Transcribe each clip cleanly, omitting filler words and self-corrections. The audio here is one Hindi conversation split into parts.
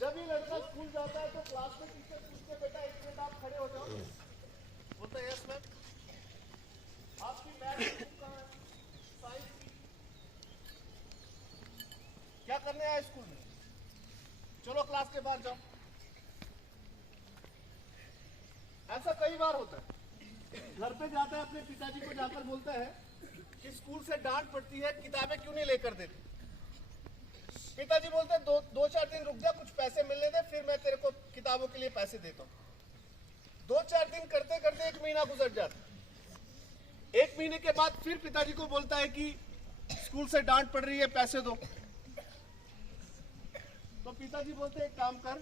जब ये लड़का स्कूल जाता है तो क्लास में टीचर पूछते बेटा 1 मिनट आप खड़े हो जाओ, बोलता है यस मैम। आपकी मैथ की बुक कहाँ है, साइंस की, क्या करने आए स्कूल में, चलो क्लास के बाहर जाओ। ऐसा कई बार होता है। घर पे जाता है अपने पिताजी को जाकर बोलता है कि स्कूल से डांट पड़ती है, किताबें क्यों नहीं लेकर देते। पिताजी बोलते हैं दो चार दिन रुक जा, कुछ पैसे मिलने दे, फिर मैं तेरे को किताबों के लिए पैसे देता हूँ। 2-4 दिन करते करते 1 महीना गुजर जाता। 1 महीने के बाद फिर पिताजी को बोलता है कि स्कूल से डांट पड़ रही है, पैसे दो। तो पिताजी बोलते हैं एक काम कर,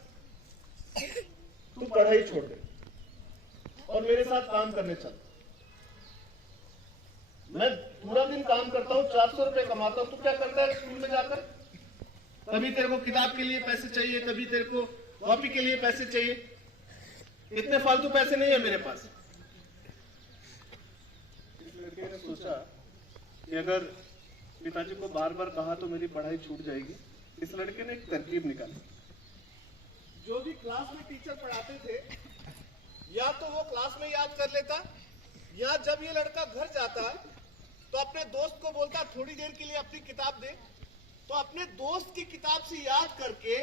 तू पढ़ाई छोड़ दे और मेरे साथ काम करने चल। मैं पूरा दिन काम करता हूँ, 400 रुपए कमाता हूँ, तू क्या करता है स्कूल में जाकर? कभी तेरे को किताब के लिए पैसे चाहिए, कभी तेरे को कॉपी के लिए पैसे चाहिए। इतने फालतू पैसे नहीं है मेरे पास। इस लड़के ने सोचा कि अगर पिताजी को बार बार कहा तो मेरी पढ़ाई छूट जाएगी। इस लड़के ने एक तरकीब निकाली। जो भी क्लास में टीचर पढ़ाते थे, या तो वो क्लास में याद कर लेता, या जब ये लड़का घर जाता तो अपने दोस्त को बोलता थोड़ी देर के लिए अपनी किताब दे। तो अपने दोस्त की किताब से याद करके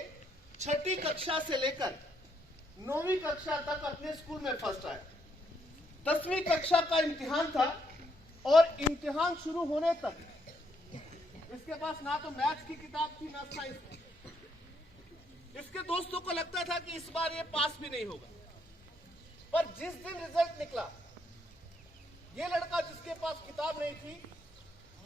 6ठी कक्षा से लेकर 9वीं कक्षा तक अपने स्कूल में फर्स्ट आया। 10वीं कक्षा का इम्तिहान था और इम्तिहान शुरू होने तक इसके पास ना तो मैथ्स की किताब थी ना साइंस की। इसके दोस्तों को लगता था कि इस बार ये पास भी नहीं होगा। पर जिस दिन रिजल्ट निकला, ये लड़का जिसके पास किताब नहीं थी,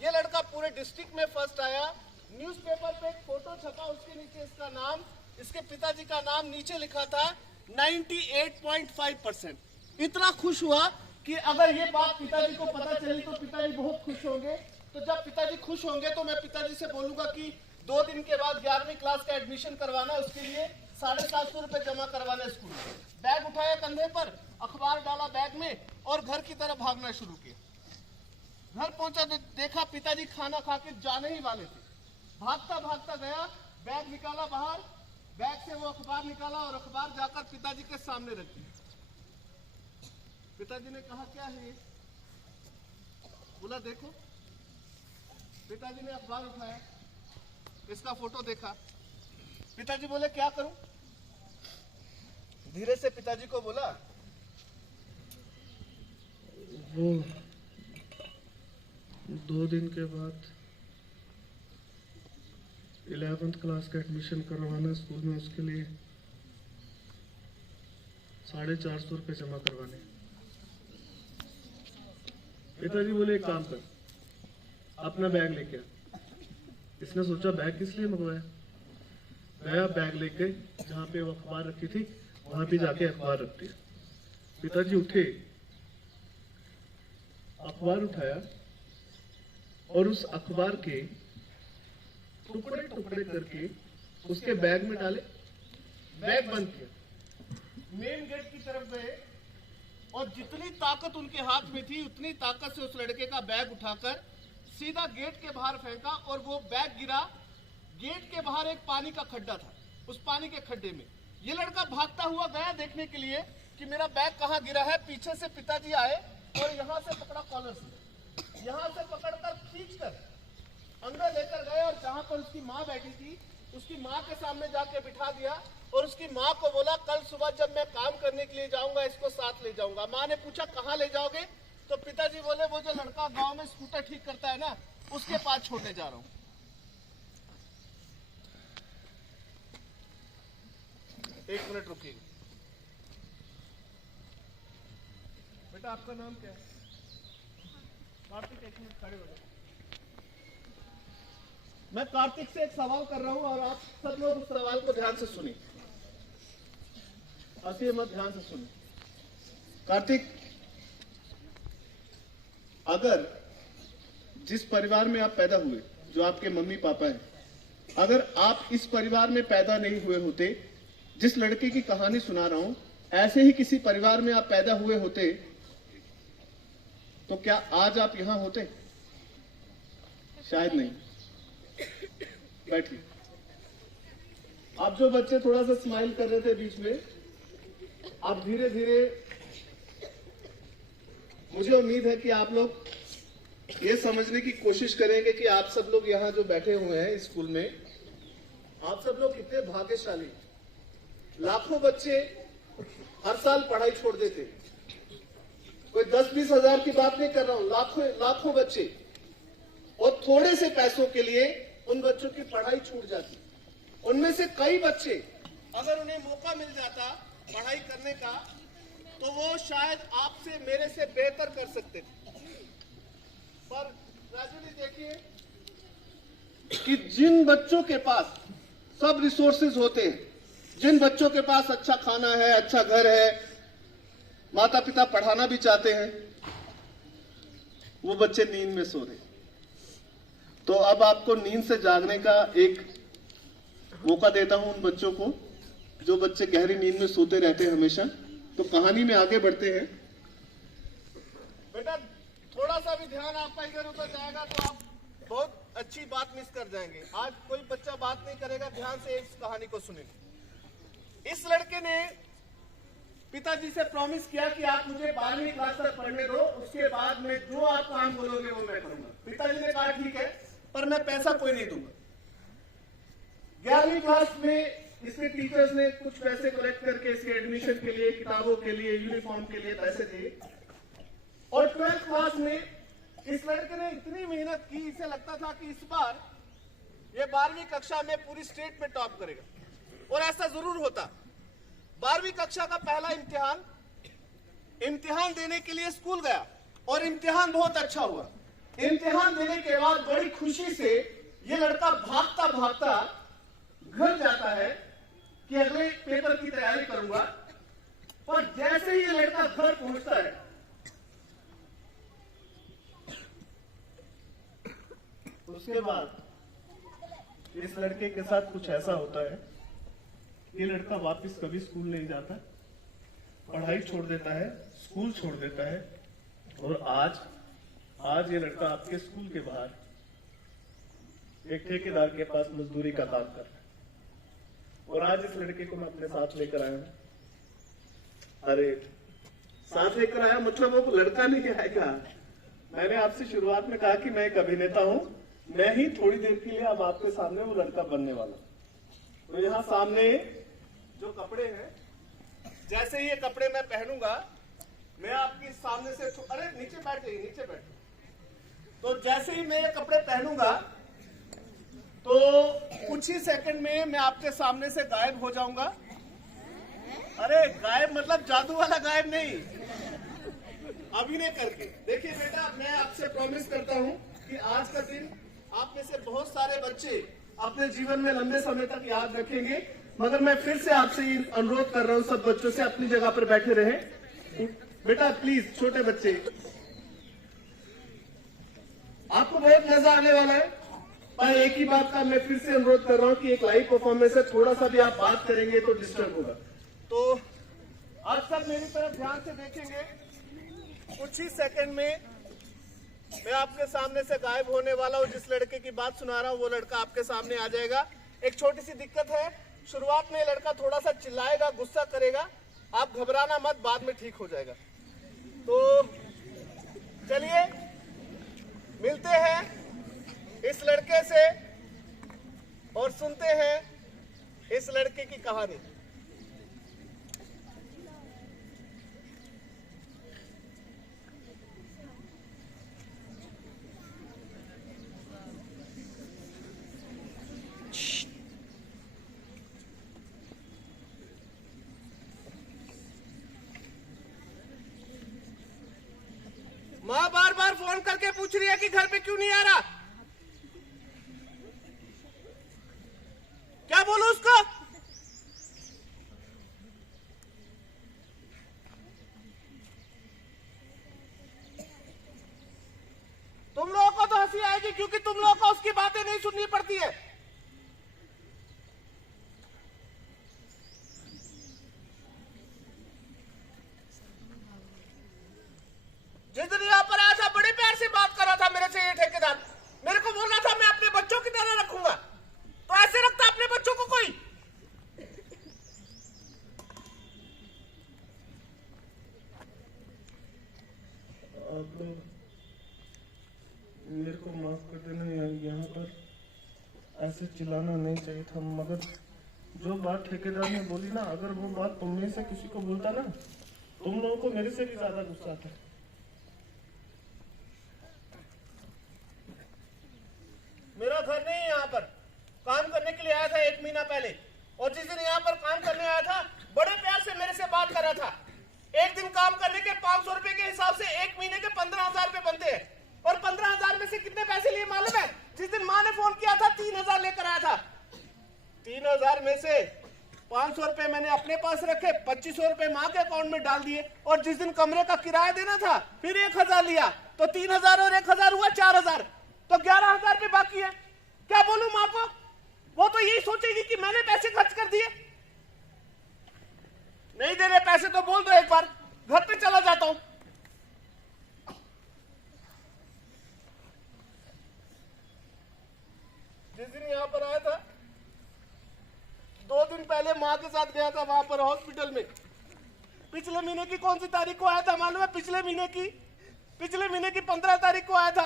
ये लड़का पूरे डिस्ट्रिक्ट में फर्स्ट आया। न्यूज़पेपर पे एक फोटो छपा, उसके नीचे इसका नाम, इसके पिताजी का नाम नीचे लिखा था 98.5%। इतना खुश हुआ कि अगर ये बात पिताजी को पता चली तो पिताजी बहुत खुश होंगे। तो जब पिताजी खुश होंगे तो मैं पिताजी से बोलूंगा कि 2 दिन के बाद 11वीं क्लास का एडमिशन करवाना, उसके लिए 750 रुपए जमा करवाना स्कूल में। बैग उठाया कंधे पर, अखबार डाला बैग में और घर की तरफ भागना शुरू किया। घर पहुंचा तो देखा पिताजी खाना खा के जाने ही वाले थे। भागता भागता गया, बैग निकाला बाहर, बैग से वो अखबार निकाला और अखबार जाकर पिताजी के सामने रख दिया। पिताजी ने कहा क्या है ये? बोला देखो। पिताजी ने अखबार उठाया, इसका फोटो देखा। पिताजी बोले क्या करूं? धीरे से पिताजी को बोला वो 2 दिन के बाद 11th क्लास का एडमिशन करवाना स्कूल में, उसके लिए 450 रुपये जमा करवाने। पिताजी बोले एक काम कर, अपना बैग लेके आ। इसने सोचा बैग किस लिए मंगवाया। गया बैग लेके, जहाँ पे वो अखबार रखी थी वहां पे जाके अखबार रख दिया। पिताजी उठे, अखबार उठाया और उस अखबार के टुकड़े टुकड़े करके उसके बैग में डाले, बैग बंद किया। मेन गेट की तरफ गए और जितनी ताकत उनके हाथ में थी उतनी ताकत से उस लड़के का बैग उठाकर सीधा गेट के बाहर फेंका और वो बैग गिरा। गेट के बाहर एक पानी का खड्डा था, उस पानी के खड्डे में ये लड़का भागता हुआ गया देखने के लिए कि मेरा बैग कहाँ गिरा है। पीछे से पिताजी आए और यहाँ से पकड़ा कॉलर से, यहाँ से पकड़कर खींचकर अंदर लेकर गए और जहाँ पर उसकी माँ बैठी थी उसकी माँ के सामने जाके बिठा दिया और उसकी माँ को बोला कल सुबह जब मैं काम करने के लिए जाऊंगा इसको साथ ले जाऊंगा। माँ ने पूछा कहाँ ले जाओगे? तो पिताजी बोले वो जो लड़का गांव में स्कूटर ठीक करता है ना, उसके पास छोड़ने जा रहा हूँ। एक मिनट रुकिए बेटा, आपका नाम क्या है? कार्तिक, 1 मिनट खड़े हो जाओ। मैं कार्तिक से एक सवाल कर रहा हूं और आप सब लोग उस सवाल को ध्यान से सुनिए। हंसिए मत, ध्यान से सुनिए। कार्तिक, अगर जिस परिवार में आप पैदा हुए, जो आपके मम्मी पापा हैं, अगर आप इस परिवार में पैदा नहीं हुए होते, जिस लड़के की कहानी सुना रहा हूं, ऐसे ही किसी परिवार में आप पैदा हुए होते तो क्या आज आप यहां होते? शायद नहीं। बैठिए। आप जो बच्चे थोड़ा सा स्माइल कर रहे थे बीच में, आप धीरे धीरे, मुझे उम्मीद है कि आप लोग ये समझने की कोशिश करेंगे कि आप सब लोग यहाँ जो बैठे हुए हैं स्कूल में, आप सब लोग कितने भाग्यशाली। लाखों बच्चे हर साल पढ़ाई छोड़ देते हैं। कोई 10-20 हजार की बात नहीं कर रहा हूं, लाखों बच्चे, और थोड़े से पैसों के लिए उन बच्चों की पढ़ाई छूट जाती। उनमें से कई बच्चे अगर उन्हें मौका मिल जाता पढ़ाई करने का, तो वो शायद आपसे मेरे से बेहतर कर सकते थे। पर राजू जी देखिए कि जिन बच्चों के पास सब रिसोर्सेज होते हैं, जिन बच्चों के पास अच्छा खाना है, अच्छा घर है, माता पिता पढ़ाना भी चाहते हैं, वो बच्चे नींद में सो रहे। तो अब आपको नींद से जागने का एक मौका देता हूं उन बच्चों को जो बच्चे गहरी नींद में सोते रहते हैं हमेशा। तो कहानी में आगे बढ़ते हैं। बेटा थोड़ा सा भी ध्यान आपका इधर उधर जाएगा तो आप बहुत अच्छी बात मिस कर जाएंगे। आज कोई बच्चा बात नहीं करेगा, ध्यान से इस कहानी को सुनेंगे। इस लड़के ने पिताजी से प्रॉमिस किया कि आप मुझे 12वीं क्लास तक पढ़ने दो, उसके बाद में जो आप काम बोलोगे वो मैं करूंगा। पिताजी ने कहा ठीक है, पर मैं पैसा कोई नहीं दूंगा। 11वीं क्लास में इसके टीचर्स ने कुछ पैसे कलेक्ट करके इसके एडमिशन के लिए, किताबों के लिए, यूनिफॉर्म के लिए पैसे दिए। और 12th क्लास में इस लड़के ने इतनी मेहनत की, इसे लगता था कि इस बार ये 12वीं कक्षा में पूरी स्टेट में टॉप करेगा, और ऐसा जरूर होता। 12वीं कक्षा का पहला इम्तिहान देने के लिए स्कूल गया और इम्तिहान बहुत अच्छा हुआ। इम्तिहान देने के बाद बड़ी खुशी से ये लड़का भागता भागता घर जाता है कि अगले पेपर की तैयारी करूंगा। पर जैसे ही ये लड़का घर पहुंचता है, उसके बाद इस लड़के के साथ कुछ ऐसा होता है, ये लड़का वापस कभी स्कूल नहीं जाता, पढ़ाई छोड़ देता है, स्कूल छोड़ देता है, और आज ये लड़का आपके स्कूल के बाहर एक ठेकेदार के पास मजदूरी का काम कर रहा है। और आज इस लड़के को मैं अपने साथ लेकर आया हूं। अरे साथ लेकर आया मतलब वो लड़का नहीं आएगा। मैंने आपसे शुरुआत में कहा कि मैं एक अभिनेता हूं, मैं ही थोड़ी देर के लिए अब आपके सामने वो लड़का बनने वाला। तो यहाँ सामने जो कपड़े हैं, जैसे ही ये कपड़े मैं पहनूंगा, मैं आपके सामने से, अरे नीचे बैठ जाइए, नीचे बैठ। तो जैसे ही मैं ये कपड़े पहनूंगा तो कुछ ही सेकंड में मैं आपके सामने से गायब हो जाऊंगा। अरे गायब मतलब जादू वाला गायब नहीं, अभिनय करके। देखिए बेटा, मैं आपसे प्रॉमिस करता हूं कि आज का दिन आप में से बहुत सारे बच्चे अपने जीवन में लंबे समय तक याद रखेंगे। मगर मैं फिर से आपसे ये अनुरोध कर रहा हूं सब बच्चों से, अपनी जगह पर बैठे रहें। बेटा प्लीज, छोटे बच्चे, आपको बहुत मजा आने वाला है। पर एक ही बात का मैं फिर से अनुरोध कर रहा हूं कि एक लाइव परफॉर्मेंस है, थोड़ा सा भी आप बात करेंगे तो डिस्टर्ब होगा। तो आज सब मेरी तरफ ध्यान से देखेंगे। कुछ ही सेकंड में मैं आपके सामने से गायब होने वाला हूं। जिस लड़के की बात सुना रहा हूं वो लड़का आपके सामने आ जाएगा। एक छोटी सी दिक्कत है, शुरुआत में लड़का थोड़ा सा चिल्लाएगा, गुस्सा करेगा। आप घबराना मत, बाद में ठीक हो जाएगा। तो चलिए मिलते हैं इस लड़के से और सुनते हैं इस लड़के की कहानी। माँ बार बार फोन करके पूछ रही है कि घर पे क्यों नहीं आ रहा। क्या बोलूं उसको? तुम लोगों को तो हंसी आएगी क्योंकि तुम लोगों को उसकी बातें नहीं सुननी पड़ती है। जिस दिन यहाँ पर आया था बड़े प्यार से बात कर रहा था मेरे से ये ठेकेदार, मेरे को बोल रहा था मैं अपने बच्चों की तरह रखूंगा। तो ऐसे रखता अपने बच्चों को कोई? को माफ कर देना, यहाँ पर ऐसे चिल्लाना नहीं चाहिए था, मगर जो बात ठेकेदार ने बोली ना, अगर वो बात तुम में से किसी को बोलता ना, तुम लोगों को मेरे से भी ज्यादा गुस्सा आता। मेरा घर नहीं है यहाँ पर, काम करने के लिए आया था 1 महीना पहले, और जिस दिन यहाँ पर काम करने आया था बड़े प्यार से मेरे से बात कर रहा था। एक दिन काम करने के 500 रुपए के हिसाब से 1 महीने के 15,000 रुपए बनते हैं, और 15,000 में से कितने पैसे लिए मालूम है? जिस दिन माँ ने फोन किया था 3,000 लेकर आया था। 3,000 में से 500 रुपए मैंने अपने पास रखे, 2500 रुपए माँ के अकाउंट में डाल दिए, और जिस दिन कमरे का किराया देना था फिर 1,000 लिया, तो 3,000 और 1,000 हुआ 4,000, तो 11,000 रुपए बाकी है। क्या बोलूं माँ को? वो तो यही सोचेगी कि मैंने पैसे खर्च कर दिए। नहीं दे रहे पैसे तो बोल दो, एक बार घर पे चला जाता हूं। जिस दिन यहां पर आया था 2 दिन पहले मां के साथ गया था वहां पर हॉस्पिटल में। पिछले महीने की कौन सी तारीख को आया था मालूम है? पिछले महीने की 15 तारीख को आया था।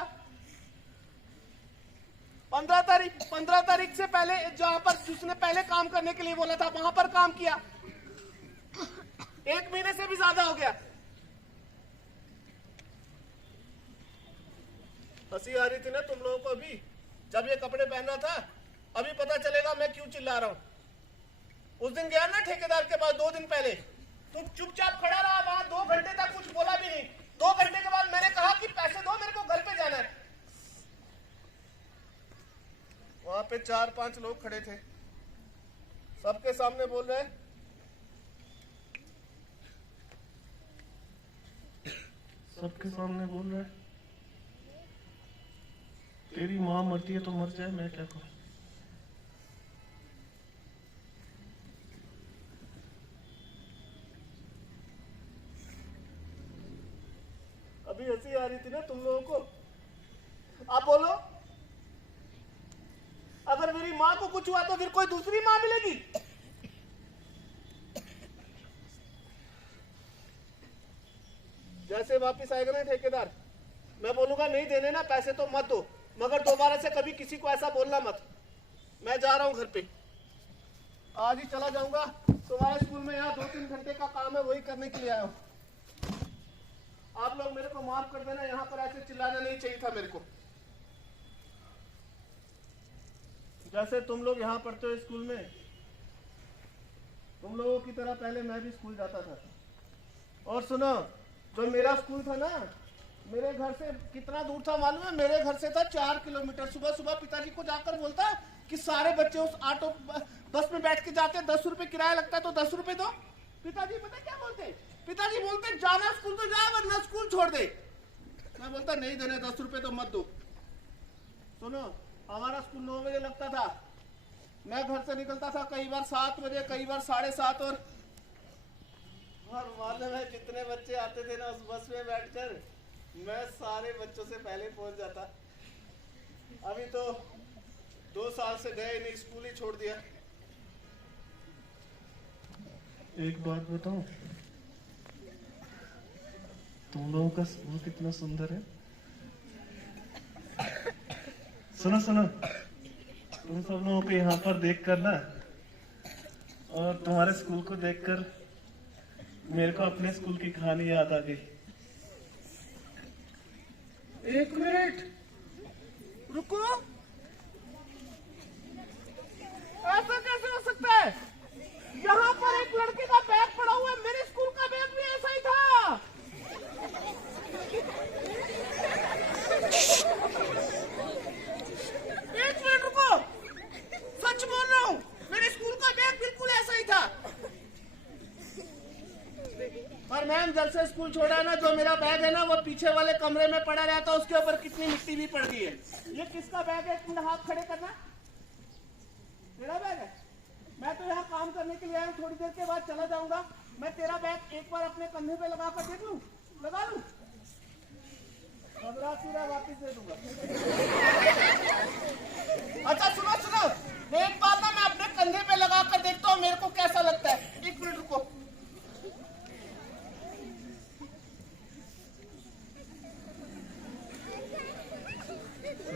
15 तारीख से पहले जहां पर जिसने पहले काम करने के लिए बोला था वहां पर काम किया। 1 महीने से भी ज्यादा हो गया। हंसी आ रही थी ना तुम लोगों को अभी जब ये कपड़े पहना था। अभी पता चलेगा मैं क्यों चिल्ला रहा हूं। उस दिन गया ना ठेकेदार के पास 2 दिन पहले, तुम चुपचाप खड़ा रहा वहां 2 घंटे तक, कुछ बोला भी नहीं। 2 घंटे के बाद मैंने कहा कि पैसे दो, मेरे को घर पे जाना है। वहां पे 4-5 लोग खड़े थे, सबके सामने बोल रहे हैं सबके सामने बोल रहा है तेरी माँ मरती है तो मर जाए, मैं क्या करूं। अभी हंसी आ रही थी ना तुम लोगों को। आप बोलो, अगर मेरी माँ को कुछ हुआ तो फिर कोई दूसरी माँ मिलेगी? जैसे वापिस आएगा ना ठेकेदार, मैं बोलूंगा नहीं देने ना पैसे तो मत दो, मगर दोबारा से कभी किसी को ऐसा बोलना मत। मैं जा रहा हूं घर पे, आज ही चला जाऊंगा। तुम्हारे स्कूल में यहाँ 2-3 घंटे का काम है, वही करने के लिए आया हूँ। आप लोग मेरे को माफ कर देना, यहाँ पर ऐसे चिल्लाना नहीं चाहिए था मेरे को। जैसे तुम लोग यहाँ पढ़ते हो स्कूल में, तुम लोगों की तरह पहले मैं भी स्कूल जाता था। और सुनो, जो मेरा स्कूल था ना, मेरे घर से कितना दूर था मालूम है? मेरे घर से था 4 किलोमीटर। सुबह सुबह पिताजी को जाकर बोलता कि सारे बच्चे उस ऑटो बस में बैठ के जाते, 10 रुपए किराया लगता है तो 10 रुपए दो। पिताजी पता क्या बोलते? पिताजी बोलते जाना स्कूल तो जा, वरना स्कूल छोड़ दे। मैं बोलता नहीं देने 10 रुपए तो मत दो। सुनो, हमारा स्कूल 9 बजे लगता था। मैं घर से निकलता था कई बार 7 बजे, कई बार 7:30। और मालूम है जितने बच्चे आते थे ना उस बस में बैठकर, मैं सारे बच्चों से पहले पहुंच जाता। अभी तो 2 साल से गए नहीं, स्कूल ही छोड़ दिया। एक बात बताऊं, तुम लोगों का स्कूल कितना सुंदर है। सुनो सुनो, तुम सब लोगों को यहाँ पर देखकर ना, और तुम्हारे स्कूल को देखकर मेरे को अपने स्कूल की कहानी याद आ गई। 1 मिनट रुको, ऐसा कैसे हो सकता है? यहाँ पर एक लड़के का बैग पड़ा हुआ है, मेरे स्कूल का बैग भी ऐसा ही था। एक मिनट रुको, सच बोल रहा हूँ, मेरे स्कूल का बैग बिल्कुल ऐसा ही था। और मैम जब से स्कूल छोड़ा ना, जो मेरा बैग है ना वो पीछे वाले कमरे में पड़ा रहता, उसके ऊपर कितनी मिट्टी भी पड़ गई है। ये किसका बैग है? तुम हाथ खड़े करना। तेरा बैग है? मैं तो यहाँ काम करने के लिए आया हूँ, थोड़ी देर के बाद चला जाऊंगा। मैं तेरा बैग एक बार अपने कंधे पे लगा कर देख लूं, लगा लूं, वापिस दे दूंगा। अच्छा सुनो सुनो, एक बार ना मैं अपने कंधे पे लगा कर देखता हूँ मेरे को कैसा लगता है। 1 मिनट रुको।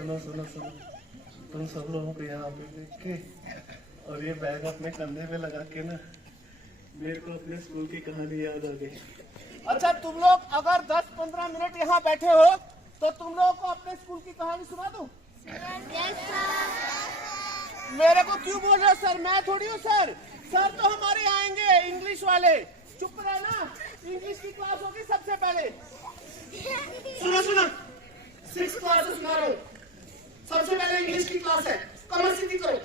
सुनो सुनो सुनो, तुम सब लोगों को यहाँ पे देख के और ये बैग अपने कंधे पे लगा के ना मेरे को अपने स्कूल की कहानी याद आ गई। अच्छा तुम लोग अगर 10-15 मिनट यहाँ बैठे हो तो तुम लोगों को अपने स्कूल की कहानी सुना दूं? मेरे को क्यों बोल रहे हो सर? मैं थोड़ी हूँ सर। सर तो हमारे आएंगे इंग्लिश वाले। चुप रहना, इंग्लिश की क्लास होगी सबसे पहले। सुनो सुनो, 6 क्लास सुना रहा हूँ। सबसे पहले इंग्लिश की क्लास है, कमर सीधी करो।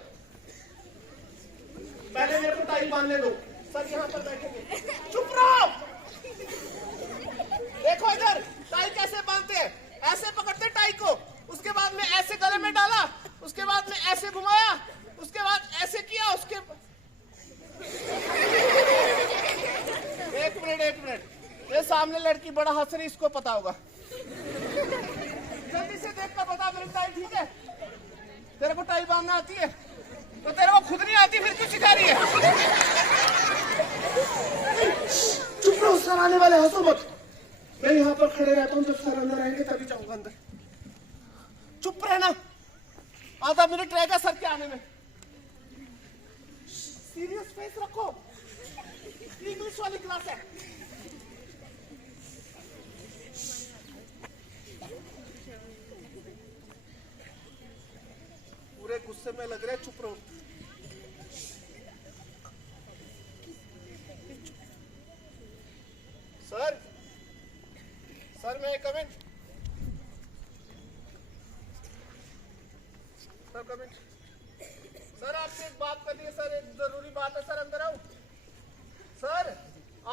पहले मेरे को टाई बांधने दो, सर यहाँ पर बैठेंगे। चुप रहो। देखो इधर टाई कैसे बांधते हैं, ऐसे पकड़ते टाई को, उसके बाद में ऐसे गले में डाला, उसके बाद में ऐसे घुमाया, उसके बाद ऐसे किया, उसके एक मिनट, ये सामने लड़की बड़ा हंस रही, इसको पता होगा। जल्दी से देख कर बता मेरी टाई ठीक है? तेरे को टाई बांधना आती है? तो तेरे को खुद नहीं आती फिर क्यों सिखा रही है? चुप रहो, सर आने वाले, हंसो मत। मैं यहाँ पर खड़े रहता हूँ, जब सर अंदर आएंगे तभी जाऊंगा अंदर। चुप रहना, आधा मिनट रहेगा सर के आने में। सीरियस फेस रखो, इंग्लिश वाली क्लास है। पूरे गुस्से में लग रहे, चुप रहो। सर सर मैं कम इन? सर कम इन? सर आपसे एक बात करनी है सर, एक जरूरी बात है सर, अंदर आओ। सर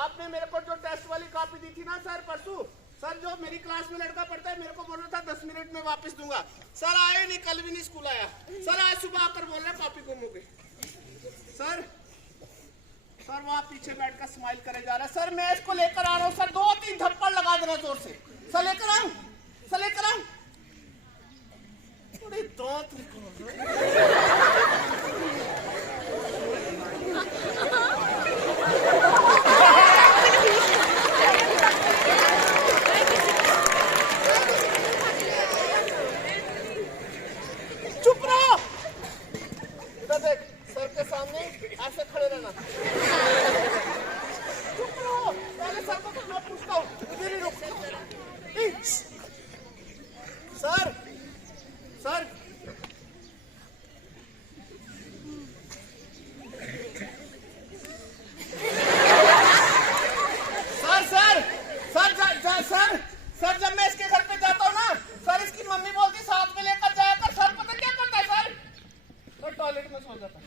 आपने मेरे को जो टेस्ट वाली कॉपी दी थी ना सर परसों, सर जो मेरी क्लास में लड़का पढ़ता है, मेरे को बोल रहा था 10 मिनट में वापस दूंगा। सर आए नहीं, कल भी नहीं स्कूल आया। सर आज सुबह आकर बोल रहे कॉपी गुम हो गई। सर सर वहाँ पीछे बैठकर स्माइल करे जा रहा है। सर मैं इसको लेकर आ रहा हूँ सर, 2-3 थप्पड़ लगा देना जोर से। सर लेकर आऊं, सर लेकर आऊं। थोड़ी दांत चुप रहो। इधर देख, सर के सामने ऐसे खड़े रहना। चुप रहो, पहले सर को मैं पूछता हूँ, इधर ही रुक। सर सर सर जब मैं इसके घर पे जाता हूँ ना सर, इसकी मम्मी बोलती साथ में लेकर जाया कर। सर पता क्या करता है सर? तो टॉयलेट में सो जाता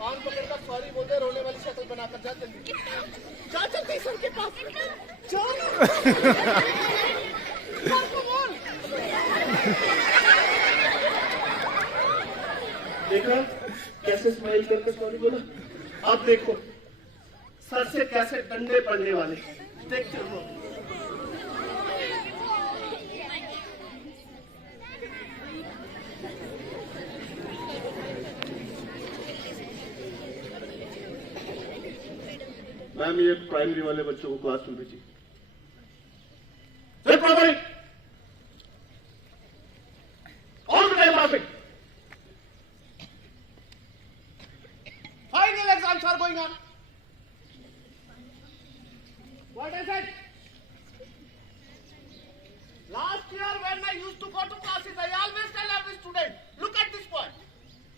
कान पकड़कर सॉरी बोलते, रोने वाली शक्ल बनाकर जा जल्दी, जा जल्दी सर के पास, चलो सर को बोल। देखा कैसे स्माइल करके सॉरी बोला? अब देखो सर से कैसे डंडे पड़ने वाले, देखते हो। मैम ये प्राइमरी वाले बच्चों को क्लास में भेजिए। Final exams are going on. What I said? Last year when I used to go to classes, I always tell every student, look at this point.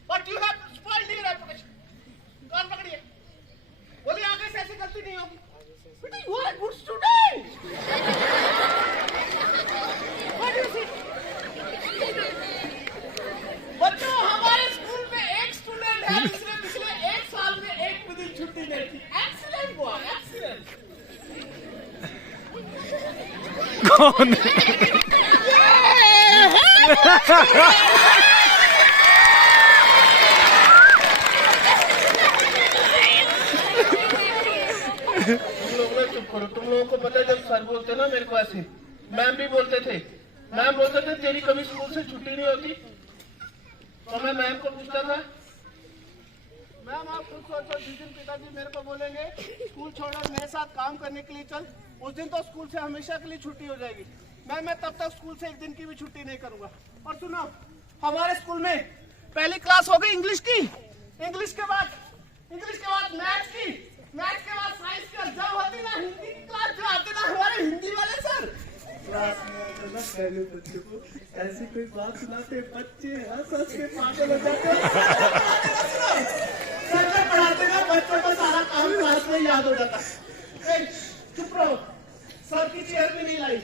But you have spoiled your reputation. कान पकड़िए, बोलिए आगे से ऐसी गलती नहीं होगी। बेटा you are a good student. What do you see? बच्चों हमारे स्कूल में एक स्टूडेंट है जिसने पिछले 1 साल में एक भी दिन छुट्टी नहीं की। एक्सीलेंट हुआ, एक्सीलेंट। कौन? तुम लोगों को पता है जब सर बोलते ना मेरे को ऐसे, मैम भी बोलते थे, मैम बोलते थे तेरी कभी स्कूल से छुट्टी नहीं होती, तो मैं मैम को पूछता था मैम आप खुद सोचो, जिस दिन पिताजी मेरे को बोलेंगे स्कूल छोड़ो मेरे साथ काम करने के लिए चल, उस दिन तो स्कूल से हमेशा के लिए छुट्टी हो जाएगी। मैं तब तक स्कूल से एक दिन की भी छुट्टी नहीं करूंगा। और सुनो, हमारे स्कूल में पहली क्लास हो गई इंग्लिश की, इंग्लिश के बाद मैथ्स की, मैथ्स के बाद साइंस की, जब होती ना हिंदी की क्लास, जो आते ना हमारे हिंदी वाले सर, क्लास में ना पहले बच्चों को ऐसी कोई बात सुनाते, बच्चे हंस के पागल हो जाते। सर में पढ़ाते ना बच्चों को सारा काम क्लास में याद हो जाता। चुप रहो, सर की चेयर भी नहीं लाई।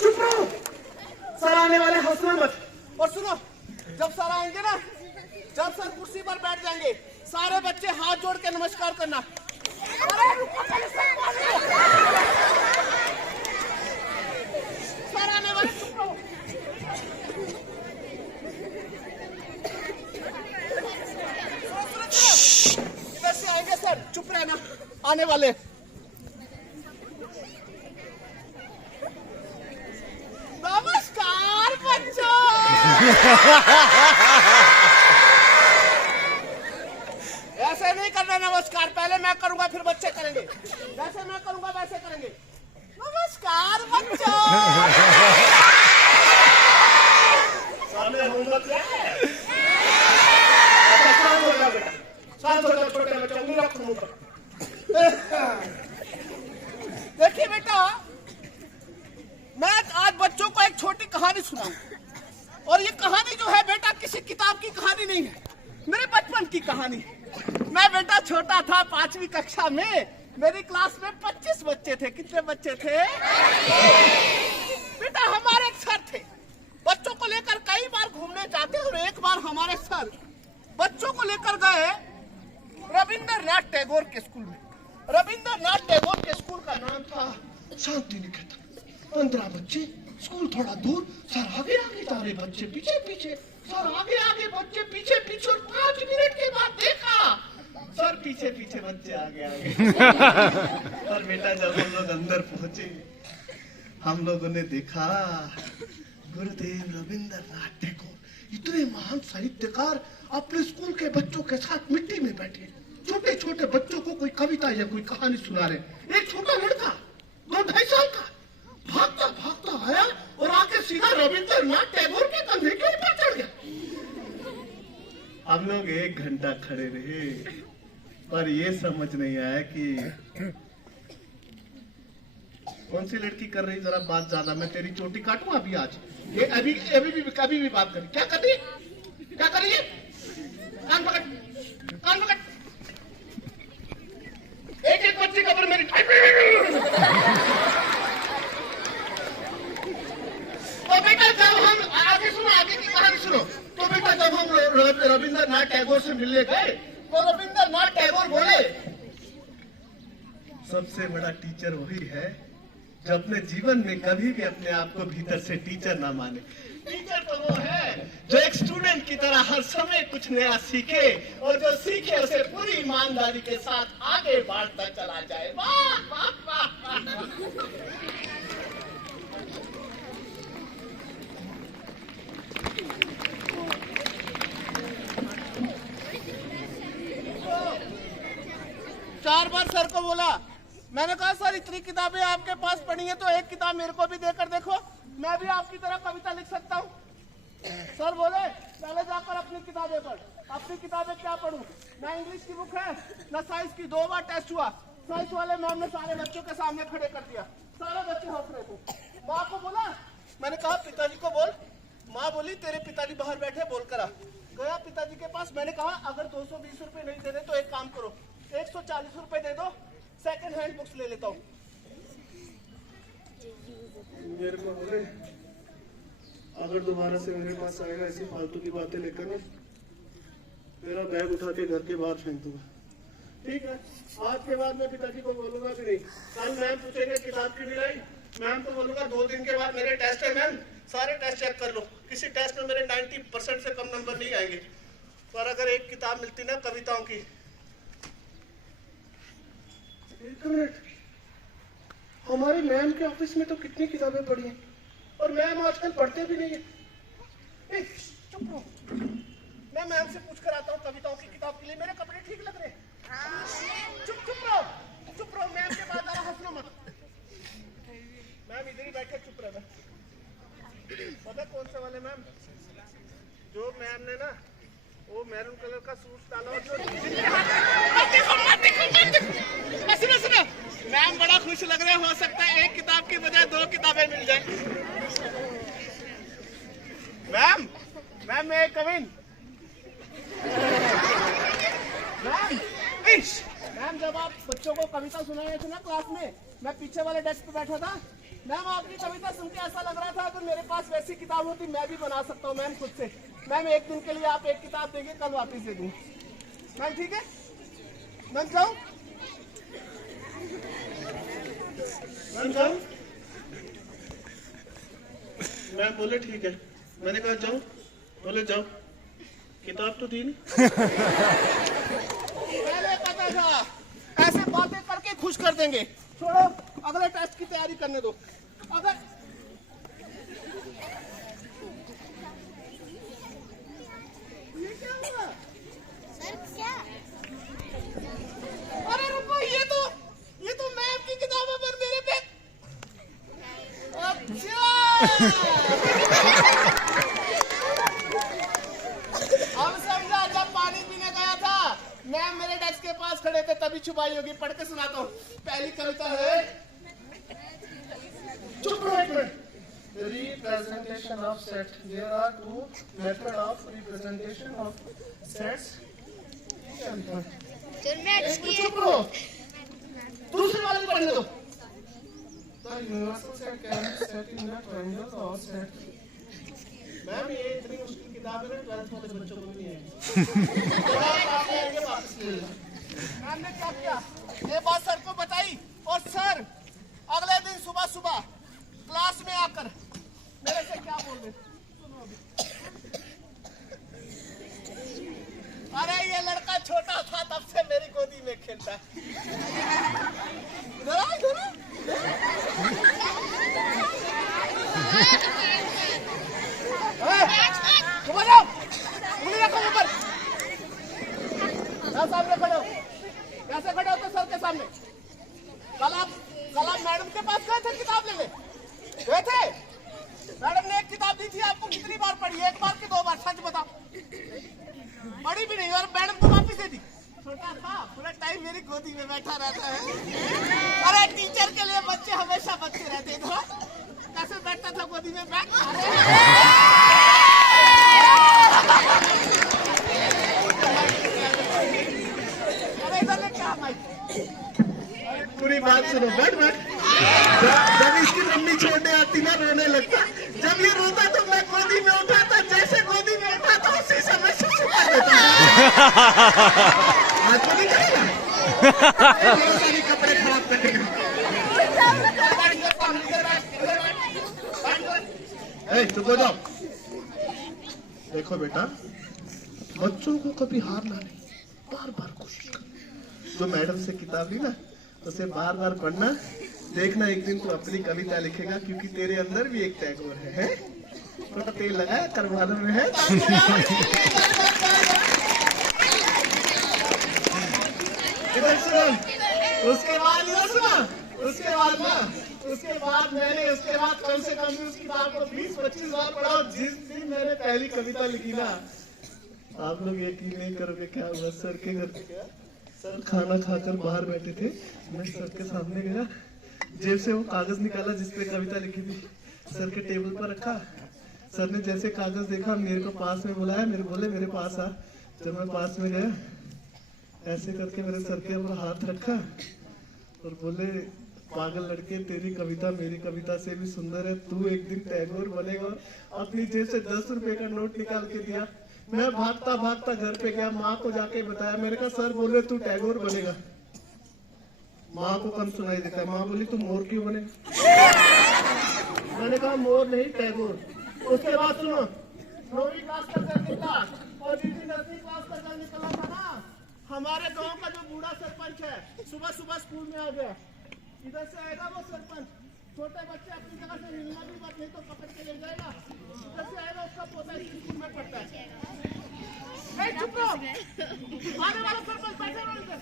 चुप रहो, सर आने वाले हंसना मत। और सुनो, जब सर आएंगे ना, जब सर कुर्सी पर बैठ जाएंगे, सारे बच्चे हाथ जोड़ के नमस्कार करना। अरे रुको, सर आने वाले, चुप रहो। इधर से आएंगे सर, चुप रहना, आने वाले। नमस्कार बच्चों। ऐसे नहीं करना नमस्कार, पहले मैं करूंगा फिर बच्चे करेंगे। जैसे मैं करूंगा वैसे करेंगे। नमस्कार बच्चों। सामने होमवर्क है। शांत हो जाओ बेटा, शांत हो जाओ छोटे बच्चे, उंगली रखो मुंह पर। देखिए बेटा, मैं आज बच्चों को एक छोटी कहानी सुनाऊंगा, और ये कहानी जो है बेटा किसी किताब की कहानी नहीं है, मेरे बचपन की कहानी। मैं बेटा छोटा था, 5वीं कक्षा में, मेरी क्लास में 25 बच्चे थे। कितने बच्चे थे बेटा? हमारे सर थे, बच्चों को लेकर कई बार घूमने जाते, और एक बार हमारे सर बच्चों को लेकर गए रविंद्रनाथ टैगोर के स्कूल में। रविंद्रनाथ टैगोर के स्कूल का नाम था शांति निकेतन। 15 बच्चे, स्कूल थोड़ा दूर, सर आगे आगे, सारे बच्चे पीछे पीछे, सर आगे आगे, बच्चे पीछे पीछे, और 5 मिनट के बाद देखा सर पीछे पीछे, बच्चे आगे आगे। और बेटा जब हम लोग अंदर पहुंचे, हम लोगों ने देखा गुरुदेव रविंद्रनाथ टैगोर, इतने महान साहित्यकार, अपने स्कूल के बच्चों के साथ मिट्टी में बैठे, छोटे छोटे बच्चों को कोई कविता या कोई कहानी सुना रहे। एक छोटा लड़का 2-2.5 साल का भागता भागता आया और आके सीधा रविंद्रनाथ टैगोर के कंधे के ऊपर चढ़ गया। हम लोग 1 घंटा खड़े रहे, पर ये समझ नहीं आया कि कौन सी लड़की कर रही जरा बात ज्यादा, मैं तेरी चोटी काटूं अभी आज। ये अभी कभी भी बात करी, क्या कर रही है, क्या कर रही है? कान पकड़, कान पकड़। एक बच्चे का पर मेरी तो बेटा जब हम आगे सुनो, आगे की कहानी सुनो। तो बेटा जब हम रविंद्रनाथ टैगोर से मिलने गए, तो रविंद्रनाथ टैगोर बोले, सबसे बड़ा टीचर वही है जो अपने जीवन में कभी भी अपने आप को भीतर से टीचर ना माने। टीचर तो वो है जो एक स्टूडेंट की तरह हर समय कुछ नया सीखे, और जो सीखे उसे पूरी ईमानदारी के साथ आगे बढ़ता चला जाए। वाह वाह वाह वाह। 4 बार सर को बोला, मैंने कहा सर इतनी किताबें आपके पास पढ़ी हैं तो एक किताब मेरे को भी देकर देखो, मैं भी आपकी तरह कविता लिख सकता हूँ। सर बोले पहले जाकर अपनी किताबें पढ़। अपनी किताबें क्या पढ़ूं? ना इंग्लिश की बुक है ना साइंस की। 2 बार टेस्ट हुआ, साइंस वाले मैम ने सारे बच्चों के सामने खड़े कर दिया, सारे बच्चे हंस रहे थे। माँ को बोला, मैंने कहा पिताजी को बोल। माँ बोली तेरे पिताजी बाहर बैठे, बोल कर आ। गया पिताजी के पास, मैंने कहा अगर 220 रुपए नहीं दे रहे तो एक काम करो 140 रुपए दे दो, सेकंड हैंड बुक्स ले लेता हूँ। मेरे को बोले अगर दोबारा से मेरे पास आएगा ऐसी फालतू की बातें लेकर ना, मेरा बैग उठा के घर के बाहर फेंक दूंगा। ठीक है, आज के बाद मैं पिताजी को बोलूंगा कि नहीं। कल मैम पूछेंगे किताब की ढिलाई, मैम को बोलूंगा 2 दिन के बाद मेरे टेस्ट है मैम, सारे टेस्ट चेक कर लो, किसी टेस्ट में मेरे 90% से कम नंबर नहीं आएंगे। पर अगर एक किताब मिलती ना कविताओं की। 1 मिनट, हमारे मैम के ऑफिस में तो कितनी किताबें पड़ी हैं, और मैम आजकल पढ़ते भी नहीं है। चुप रहो, मैं मैम से पूछ कर आता हूँ कविताओं की किताब के लिए मेरे कपड़े ठीक लग रहे हैं। चुप रहो, मैम के बाद जरा हंसना मत। मैम इधर ही बैठे चुप रहे। पता कौन सा वाले मैम? जो मैम ने ना वो मैरून कलर का सूट डाला और जो सुनो मैम बड़ा खुश लग रहे, हो सकता है एक किताब की बजाय 2 किताबें मिल जाए। मैम मैं कविन मैम जब आप बच्चों को कविता सुनाए थे ना क्लास में, मैं पीछे वाले डेस्क पे बैठा था। मैम आपकी कविता सुन के ऐसा लग रहा था अगर मेरे पास वैसी किताब होती मैं भी बना सकता हूँ मैम खुद से। मैम एक दिन के लिए आप एक किताब देंगे, कल वापस दे दूँ। मैम ठीक है? मैम जाऊँ? मैम जाऊँ? मैम बोले ठीक है। मैंने कहा जाओ, बोले जाओ, किताब तो दी नहीं। पहले पता था ऐसे बातें करके खुश कर देंगे। छोड़ो, अगले टेस्ट की तैयारी करने दो। अगर ये क्या हुआ? सर क्या? अरे रुको, ये तो मैम की किताब है पर मेरे पे। अच्छा अब समझा, जब पानी पीने गया था मैम मेरे डेस्क के पास खड़े थे तभी छुपाई होगी। पढ़ के सुनाता हूँ। पहली कविता है, चुप रहो एक minute. Representation of set. There are 2 methods of representation of sets. चुप रहो, दूसरे वाले को पढ़ने दो। The universal set can be set in a triangle or set. Ma'am ये इतनी मुश्किल किताब है ना 12th वाले बच्चों को भी नहीं आएगी। मैम ने क्या किया, ये बात सर को बताई और सर अगले दिन सुबह सुबह क्लास में आकर मेरे से क्या बोल रहे? सुनो अभी। अरे ये लड़का छोटा था तब से मेरी गोदी में खेलता है। इधर आ, इधर आ। ऊपर जाओ, उंगली रखो ऊपर। सामने खड़े हो, कैसे खड़े हो तो सर के सामने। कल आप मैडम के पास गए थे किताब लेने, गए थे? मैडम ने एक किताब दी थी आपको, कितनी बार पढ़ी? 1 बार कि 2 बार? सच बताओ। पढ़ी भी नहीं और मैडम को वापस दे दी। छोटा था, पूरा टाइम मेरी गोदी में बैठा रहता है। अरे टीचर के लिए बच्चे हमेशा बच्चे रहते हैं। कैसे बैठता था गोदी में बैठ। अरे इधर ले क्या माइक? पूरी बात सुनो, बैठ। जब इसकी मम्मी छोड़ने आती ना रोने लगता, जब ये रोता तो मैं गोदी में उठाता, जैसे गोदी में उठाता उसी समय सुसुका देता। आज तो नहीं करेगा, सारी कपड़े खराब करेगा। चुप हो जाओ। देखो बेटा, बच्चों को कभी हारना नहीं, बार बार कोशिश करना। जो मैडम से किताब ली ना उसे बार बार पढ़ना। देखना एक दिन तू अपनी कविता लिखेगा, क्योंकि तेरे अंदर भी एक टैगोर है। थोड़ा तेल लगाया कर मालूम में है। इधर सुनो, उसके बाद मैंने कम से कम उस किताब को 20-25 बार पढ़ा। और जिस दिन मैंने पहली कविता लिखी ना, आप लोग यकीन नहीं करोगे क्या हुआ। सर के घर पे गया, सर खाना खाकर बाहर बैठे थे, मैं सर के सामने गया, जेब से वो कागज निकाला जिसपे कविता लिखी थी, सर के टेबल पर रखा। सर ने जैसे कागज देखा मेरे को पास में बुलाया, बोले मेरे पास आ। जब मैं पास में गया, ऐसे करके मेरे सर के ऊपर हाथ रखा और बोले, पागल लड़के, तेरी कविता मेरी कविता से भी सुंदर है, तू एक दिन टैगोर बनेगा। अपनी जेब से 10 रुपए का नोट निकाल के दिया। मैं भागता भागता घर पे गया, माँ को जाके बताया। मैंने कहा सर बोले तू टैगोर बनेगा। माँ को कम सुनाई देता है। माँ बोली तू मोर क्यों बनेगा? मैंने कहा मोर नहीं, टैगोर। उसके बाद सुनो, 9वीं क्लास का रिजल्ट निकला और जिस दिन 10वीं क्लास का रिजल्ट निकला था ना, हमारे गांव का जो बूढ़ा सरपंच है सुबह सुबह स्कूल में आ गया। इधर से आएगा वो सरपंच, छोटे बच्चे अपनी जगह से हिलना भी मत, नहीं तो पकड़ के ले जाएगा। जैसे आएगा उसका पोता इस स्कूल में पढ़ता है। चुप रहो, आने वाला सरपंच बैठे रहो इधर।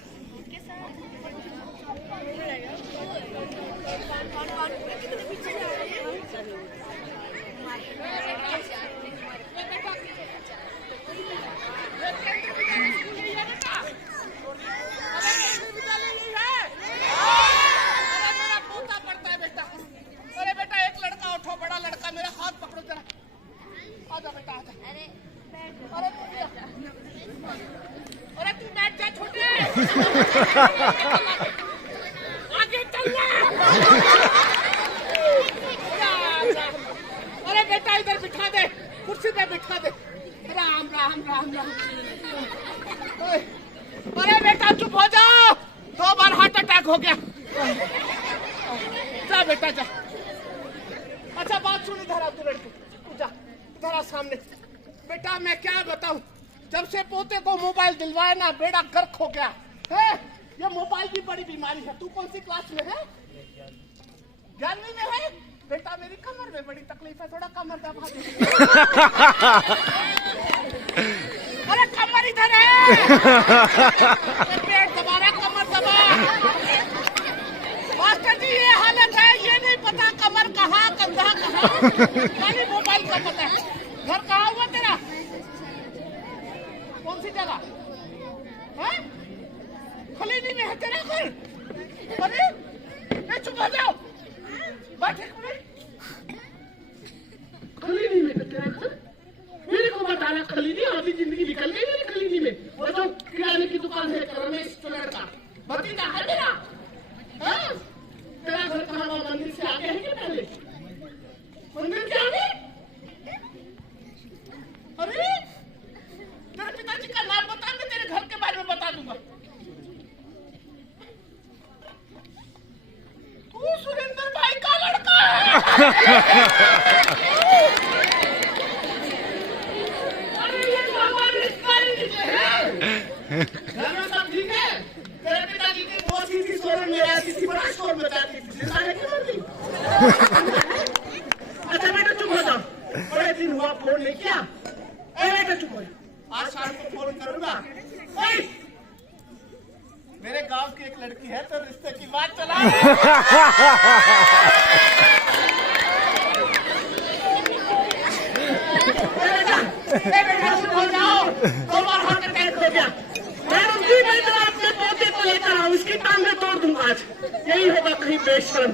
अरे बेटा एक लड़का उठो, बड़ा लड़का, मेरा हाथ पकड़ो जरा। आजा बेटा आजा। अरे तू बैठ जा छोटे। आगे चलना। अरे बेटा इधर बिठा दे, कुर्सी पे बिठा दे। राम राम राम राम। अरे बेटा चुप हो जाओ, 2 बार हार्ट अटैक हो गया। जा बेटा जा। अच्छा बात सुन, इधर आ तू लड़के, तू जा इधर आ सामने। बेटा मैं क्या बताऊं, जब से पोते को मोबाइल दिलवाया ना, बेड़ा गर्क हो गया है। ये मोबाइल की बड़ी बीमारी है। तू कौन सी क्लास में है? 11वीं में है। बेटा मेरी कमर में बड़ी तकलीफ है, थोड़ा कमर दबा दे। अरे कमर इधर है। पेट दबा रहा, कमर दबा। मास्टर जी ये हालत है, ये नहीं पता कमर कहाँ कंधा कहाँ, खाली मोबाइल का पता है। घर कहाँ हुआ तेरा? कौन सी जगह है? खलीनी में है तेरा घर? अरे ये चुप हो जाओ, बैठ एक मिनट। खलीनी में है तेरा घर? मेरे को बता रहा खलीनी, आधी जिंदगी निकल गई मेरी खलीनी में। वो जो किराने की दुकान है रमेश चुनर का भतीजा है मेरा। तेरा घर कहाँ हुआ? मंदिर से आगे है क्या? पहले मंदिर के आगे? अरे तेरे पिताजी का नाम बता, मैं तेरे घर के बारे में बता दूंगा। तू सुरेंद्र भाई का लड़का है। अरे ये तो हमारे रिश्तेदारी निकले हैं। घर में सब ठीक है? तेरे पिताजी की बहुत सी स्टोर में मेरा किसी बड़ा स्टोर में जाती थी। अच्छा बेटा चुप हो जाओ, बड़े दिन हुआ फोन नहीं किया। बेटा चुप हो जाओ, आज शाम को फोन करूंगा। मेरे गांव की एक लड़की है तो रिश्ते की बात चला। बेटा चुप हो जाओ, 2 बार हार्ट अटैक हो गया। मैडम जी मैं तो अपने पोते को लेकर आऊँ, इसकी टांगें तोड़ दूंगा आज। यही होगा कहीं बेशर्म।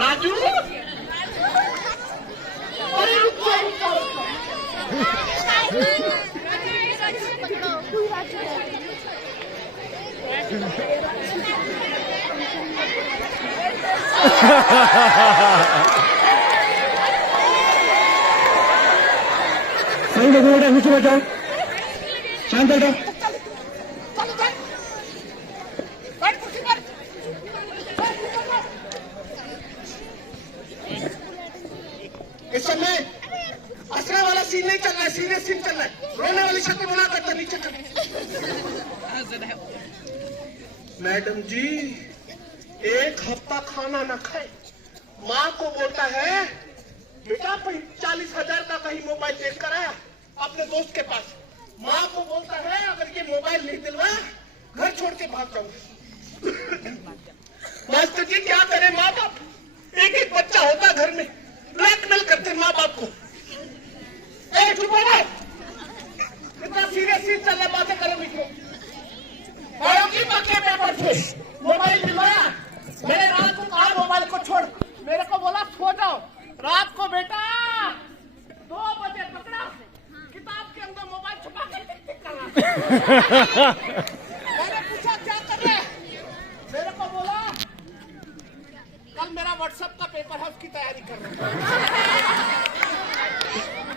राजू अरे रुको शांत हो बेटा, नीचे बैठो, शांत बैठो। इस समय हंसने वाला सीन नहीं चल रहा है, सीरियस सीन चल रहा है। रोने वाली शक्ल बना करता नीचे कर। मैडम जी 1 हफ्ता खाना न खाए, माँ को बोलता है बेटा 40,000 का कहीं मोबाइल देख कर आया अपने दोस्त के पास। माँ को बोलता है अगर ये मोबाइल नहीं दिलवाया घर छोड़ के भाग जाऊंगा। मास्टर जी क्या करे, माँ बाप एक एक बच्चा होता घर में, ब्लैकमेल करते माँ बाप को। चुप हो गए, इतना सीरियस सीन चल रहा, बातें करो मित्रों। बायोलॉजी के पेपर थे, मोबाइल दिलवाया। मैंने रात को कहा मोबाइल को छोड़, मेरे को बोला सो जाओ। रात को बेटा 2 बजे पकड़ा, किताब के अंदर मोबाइल छुपा के टिक टिक कर रहा। मैंने पूछा क्या कर रहे? मेरे को बोला कल मेरा व्हाट्सएप का पेपर है, उसकी तैयारी कर रहा हूँ।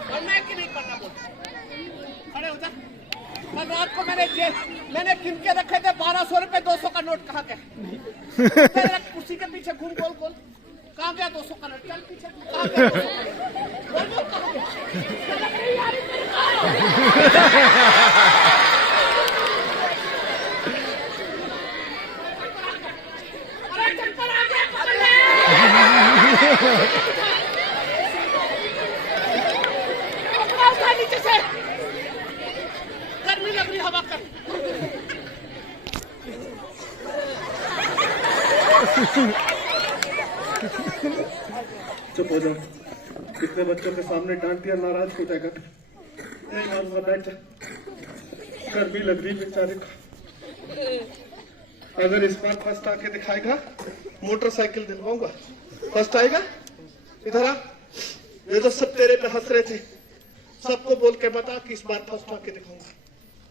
पढ़ना है कि नहीं पढ़ना बोल, अरे उधर। कल रात को मैंने गिन के रखे थे 1200 रुपए, 200 का नोट कहाँ गए? कुर्सी के पीछे घूम, गोल गोल, कहाँ गया 200 का नोट? चल पीछे, कहाँ गया 200? बोल बोल कहाँ गया? अरे चक्कर आ गया, पकड़ ले। भाग कर। चुप हो जाओ, कितने बच्चों के सामने डांट दिया, नाराज हो जाएगा। नहीं मारूंगा, बैठ जा, गर्मी लग रही बेचारे को। अगर इस बार फर्स्ट आके दिखाएगा, मोटरसाइकिल दिलवाऊंगा। फर्स्ट आएगा, इधर आ। ये तो सब तेरे पे हंस रहे थे, सबको बोल के बता कि इस बार फर्स्ट आके दिखाऊंगा।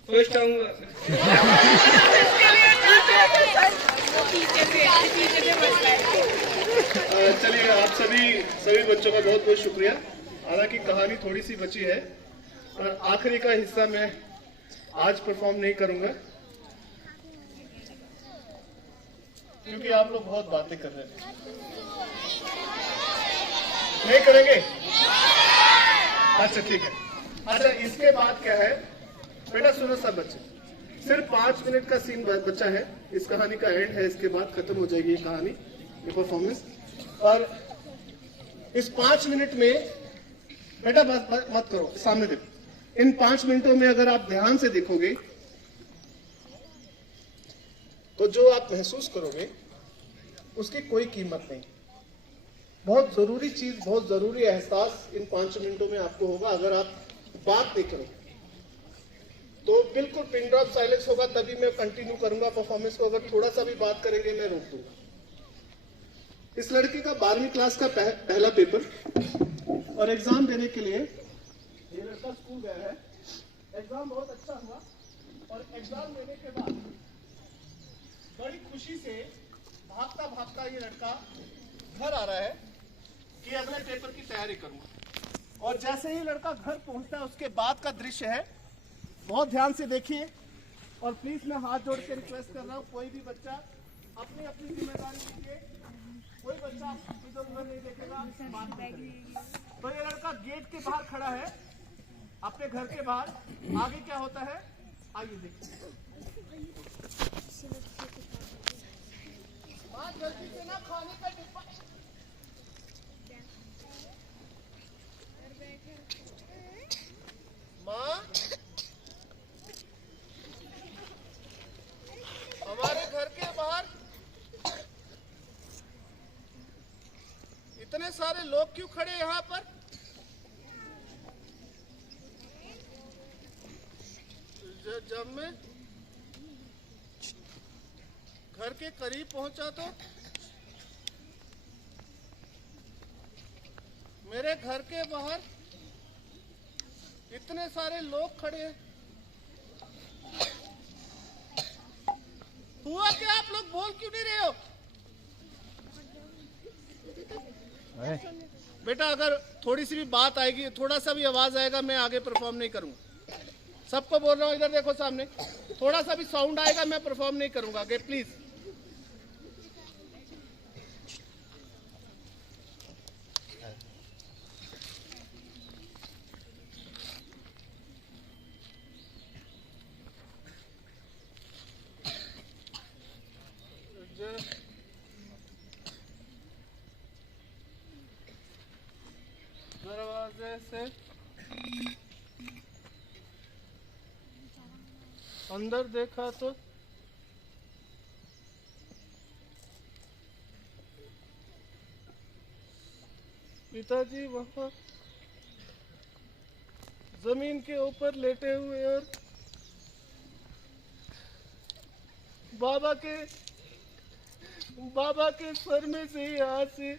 फर्स्ट आऊंगा। चलिए, आप सभी बच्चों का बहुत बहुत शुक्रिया। हालांकि कहानी थोड़ी सी बची है, और आखिरी का हिस्सा मैं आज परफॉर्म नहीं करूंगा, क्योंकि आप लोग बहुत बातें कर रहे थे। नहीं करेंगे? अच्छा ठीक है। अच्छा, इसके बाद क्या है बेटा, सुनो सब बच्चे, सिर्फ 5 मिनट का सीन बचा है, इस कहानी का एंड है, इसके बाद खत्म हो जाएगी ये कहानी, ये परफॉर्मेंस। और इस 5 मिनट में बेटा बस मत करो, सामने देखो। इन 5 मिनटों में अगर आप ध्यान से देखोगे तो जो आप महसूस करोगे उसकी कोई कीमत नहीं। बहुत जरूरी चीज, बहुत जरूरी एहसास इन 5 मिनटों में आपको होगा। अगर आप बात नहीं करोगे तो बिल्कुल पिन ड्रॉप साइलेंस होगा, तभी मैं कंटिन्यू करूंगा परफॉर्मेंस को। अगर थोड़ा सा भी बात करेंगे मैं रोक दूंगा। इस लड़के का 12वीं क्लास का पहला पेपर, और एग्जाम देने के लिए ये लड़का स्कूल गया है। एग्जाम बहुत अच्छा हुआ, और एग्जाम देने के बाद बड़ी खुशी से भागता भागता ये लड़का घर आ रहा है कि अगले पेपर की तैयारी करूंगा। और जैसे ही लड़का घर पहुंचता है, उसके बाद का दृश्य है, बहुत ध्यान से देखिए। और प्लीज मैं हाथ जोड़ के रिक्वेस्ट कर रहा हूँ, कोई भी बच्चा अपनी अपनी जिम्मेदारी लीजिए, कोई बच्चा इधर उधर नहीं देखेगा। तो ये लड़का गेट के बाहर खड़ा है, अपने घर के बाहर। आगे क्या होता है आइए देखिए। जल्दी से ना खाने का डिब्बा। माँ, हमारे घर के बाहर इतने सारे लोग क्यों खड़े यहाँ पर? जब मैं घर के करीब पहुंचा तो मेरे घर के बाहर इतने सारे लोग खड़े हैं। हुआ क्या? आप लोग बोल क्यों नहीं रहे हो? बेटा, अगर थोड़ी सी भी बात आएगी, थोड़ा सा भी आवाज आएगा, मैं आगे परफॉर्म नहीं करूंगा। सबको बोल रहा हूँ, इधर देखो सामने, थोड़ा सा भी साउंड आएगा मैं परफॉर्म नहीं करूंगा। आगे प्लीज। दरवाजे से अंदर देखा तो पिताजी वहां जमीन के ऊपर लेटे हुए, और बाबा के सर में से यहाँ से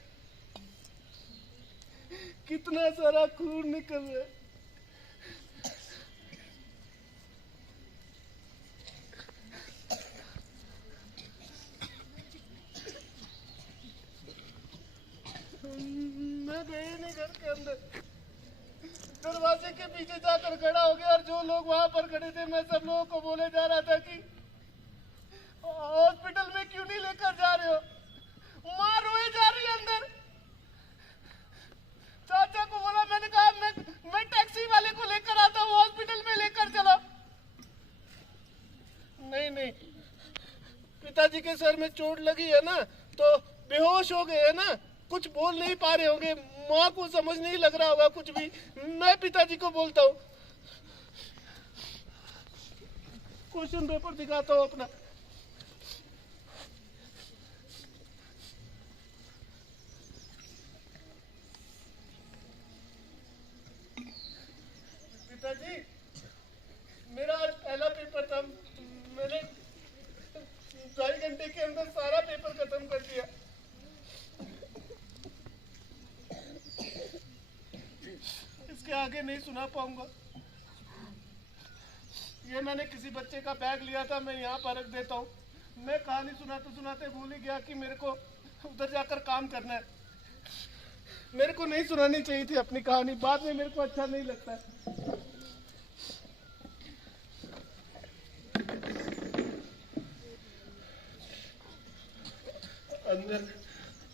कितना सारा खून निकल रहा है। मैं गई नहीं घर के अंदर, दरवाजे के पीछे जाकर खड़ा हो गया, और जो लोग वहां पर खड़े थे, मैं सब लोगों को बोले जा रहा था कि हॉस्पिटल में क्यों नहीं लेकर जा रहे हो? माँ रोए जा रही है अंदर। चाचा को बोला, मैंने कहा मैं टैक्सी वाले को लेकर आता हूँ, हॉस्पिटल में लेकर चलो। नहीं, पिताजी के सर में चोट लगी है ना, तो बेहोश हो गए है ना, कुछ बोल नहीं पा रहे होंगे, माँ को समझ नहीं लग रहा होगा कुछ भी। मैं पिताजी को बोलता हूँ। क्वेश्चन पेपर दिखाता हूँ अपना। पिताजी, मेरा आज पहला पेपर था। मैंने 2.5 घंटे के अंदर सारा पेपर खत्म कर दिया। इसके आगे नहीं सुना पाऊंगा। ये मैंने किसी बच्चे का बैग लिया था, मैं यहाँ पर रख देता हूँ। मैं कहानी सुनाते सुनाते भूल ही गया कि मेरे को उधर जाकर काम करना है। मेरे को नहीं सुनानी चाहिए थी अपनी कहानी, बाद में मेरे को अच्छा नहीं लगता है।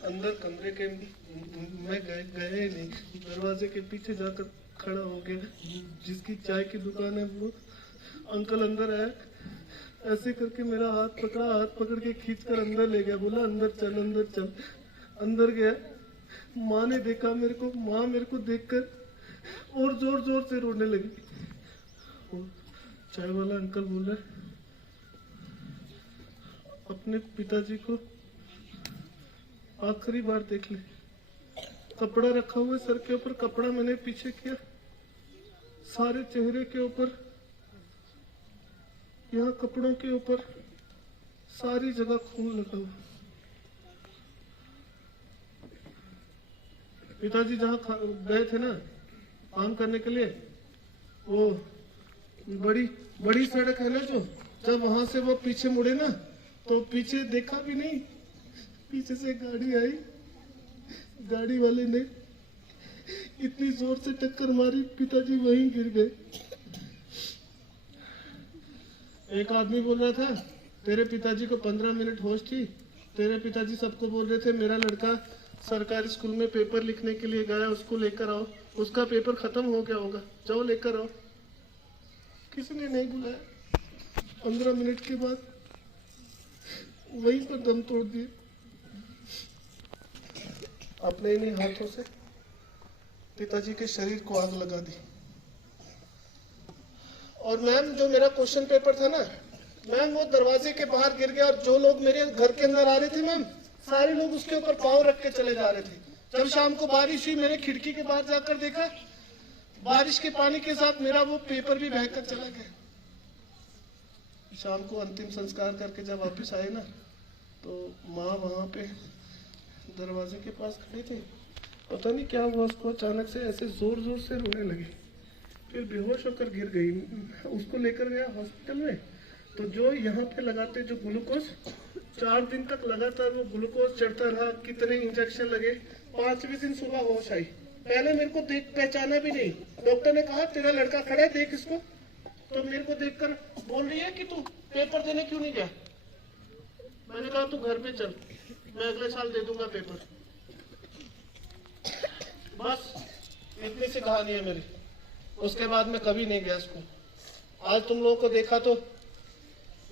अंदर कमरे के मैं गए नहीं, दरवाजे के पीछे जाकर खड़ा हो गया। जिसकी चाय की दुकान है वो अंकल अंदर आया, ऐसे करके मेरा हाथ पकड़ के खींच कर अंदर ले गया। बोला अंदर चल। अंदर गया, माँ ने देखा मेरे को। माँ मेरे को देखकर और जोर से रोने लगी। चाय वाला अंकल बोल रहा है, अपने पिताजी को आखिरी बार देख ले। कपड़ा रखा हुआ है सर के ऊपर, कपड़ा मैंने पीछे किया, सारे चेहरे के ऊपर, यहाँ कपड़ों के ऊपर सारी जगह खून लगा हुआ। पिताजी जहाँ गए थे ना काम करने के लिए, वो बड़ी सड़क है ना जो, जब वहां से वो पीछे मुड़े ना तो पीछे देखा भी नहीं, पीछे से गाड़ी आई। गाड़ी वाले ने इतनी जोर से टक्कर मारी, पिताजी वहीं गिर गए। एक आदमी बोल रहा था, तेरे पिताजी को 15 मिनट होश थी। तेरे पिताजी सबको बोल रहे थे मेरा लड़का सरकारी स्कूल में पेपर लिखने के लिए गया, उसको लेकर आओ, उसका पेपर खत्म हो गया होगा, जाओ लेकर आओ। किसी ने नहीं बुलाया। 15 मिनट के बाद वहीं पर दम तोड़ दिए, अपने इन्हीं हाथों से पिताजी के शरीर को आग लगा दी। और मैम जो मेरा क्वेश्चन पेपर था ना मैम, वो दरवाजे के बाहर गिर गया। और जो लोग मेरे घर के अंदर आ रहे थे मैम, सारे लोग उसके ऊपर पाँव रख के चले जा रहे थे। जब शाम को बारिश हुई, मैंने खिड़की के बाहर जाकर देखा, बारिश के पानी के साथ मेरा वो पेपर भी बहकर चला गया। शाम को अंतिम संस्कार करके जब वापस आए ना, तो माँ वहां पे दरवाजे के पास खड़ी थी। पता नहीं क्या हुआ उसको, अचानक से ऐसे जोर से रोने लगी, फिर बेहोश होकर गिर गई। उसको लेकर गया हॉस्पिटल में, तो जो यहाँ पे लगाते जो ग्लूकोज, 4 दिन तक लगातार वो ग्लूकोज चढ़ता रहा। कितने इंजेक्शन लगे, 5वें दिन सुबह होश आई। पहले मेरे को देख पहचाना भी नहीं। डॉक्टर ने कहा तेरा लड़का खड़ा है, देख इसको। तो मेरे को देखकर बोल रही है कि तू पेपर देने क्यों नहीं गया। मैंने कहा तू घर पे चल, मैं अगले साल दे दूंगा पेपर। बस इतनी सी कहानी है मेरी। उसके बाद मैं कभी नहीं गया स्कूल। आज तुम लोगों को देखा तो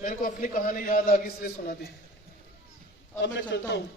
मेरे को अपनी कहानी याद आ गई, इसलिए सुना दी। अब मैं चलता हूँ।